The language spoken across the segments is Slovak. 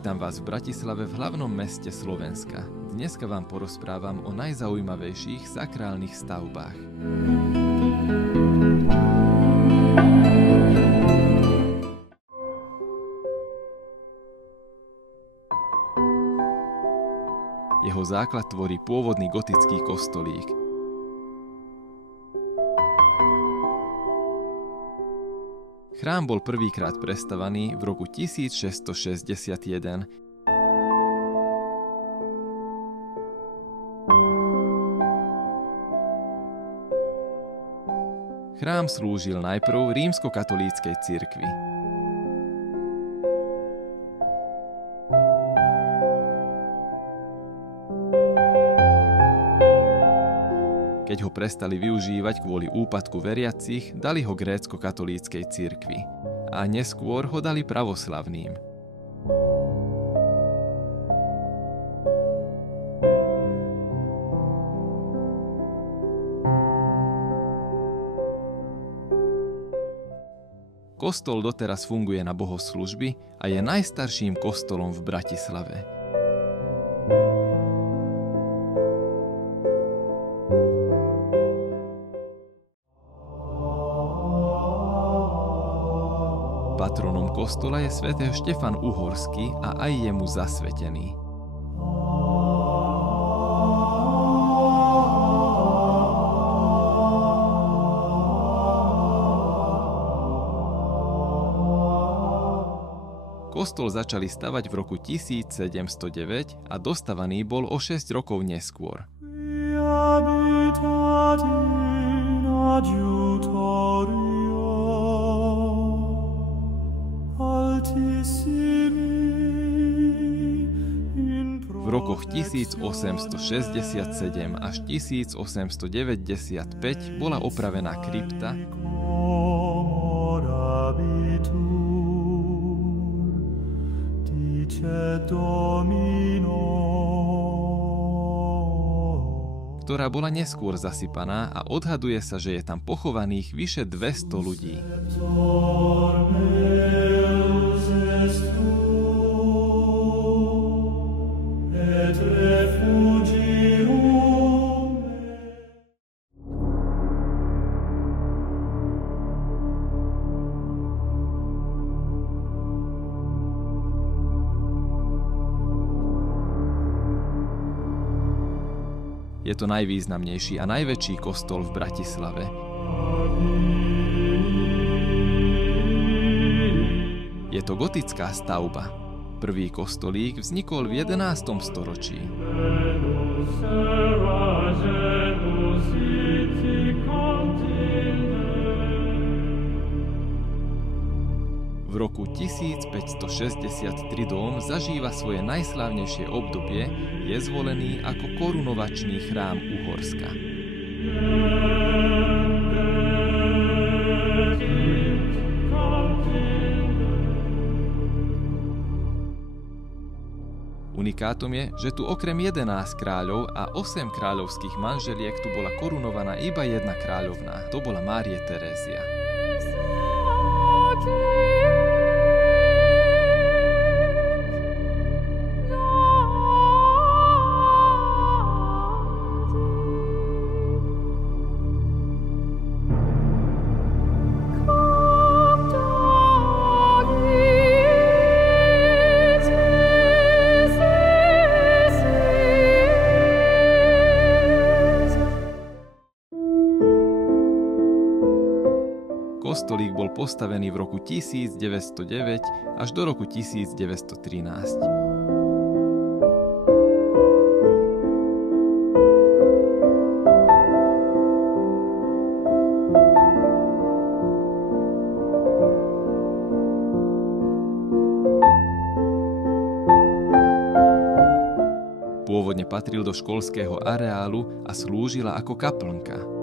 Vítam vás v Bratislave, v hlavnom meste Slovenska. Dneska vám porozprávam o najzaujímavejších sakrálnych stavbách. Jeho základ tvorí pôvodný gotický kostolík. Chrám bol prvýkrát prestavaný v roku 1661. Chrám slúžil najprv rímskokatolíckej cirkvi. Keď ho prestali využívať kvôli úpadku veriacich, dali ho grécko-katolíckej cirkvi a neskôr ho dali pravoslavným. Kostol doteraz funguje na bohoslužby a je najstarším kostolom v Bratislave. Patronom kostola je svätý Štefan Uhorský a aj je mu zasvetený. Kostol začali stavať v roku 1709 a dostavaný bol o 6 rokov neskôr. V rokoch 1867 až 1895 bola opravená krypta, ktorá bola neskôr zasypaná a odhaduje sa, že je tam pochovaných vyše 200 ľudí. Je to najvýznamnejší a najväčší kostol v Bratislave. Je to gotická stavba. Prvý kostolík vznikol v 11. storočí. V roku 1563 dóm zažíva svoje najslávnejšie obdobie, je zvolený ako korunovačný chrám Uhorska. Unikátom je, že tu okrem 11 kráľov a 8 kráľovských manželiek tu bola korunovaná iba jedna kráľovná, to bola Mária Terézia. Kostolík bol postavený v roku 1909 až do roku 1913. Pôvodne patril do školského areálu a slúžila ako kaplnka.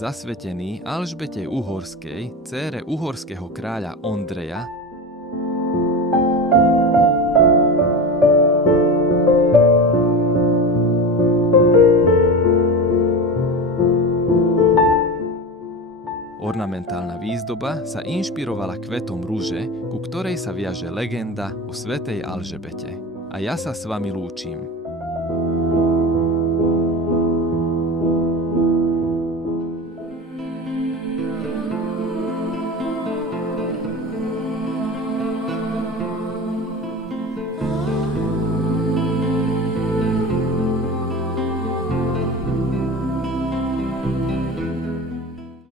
zasvetený Alžbete Uhorskej, dcére uhorského kráľa Ondreja, Ornamentálna výzdoba sa inšpirovala kvetom ruže, ku ktorej sa viaže legenda o svätej Alžbete. A ja sa s vami lúčim.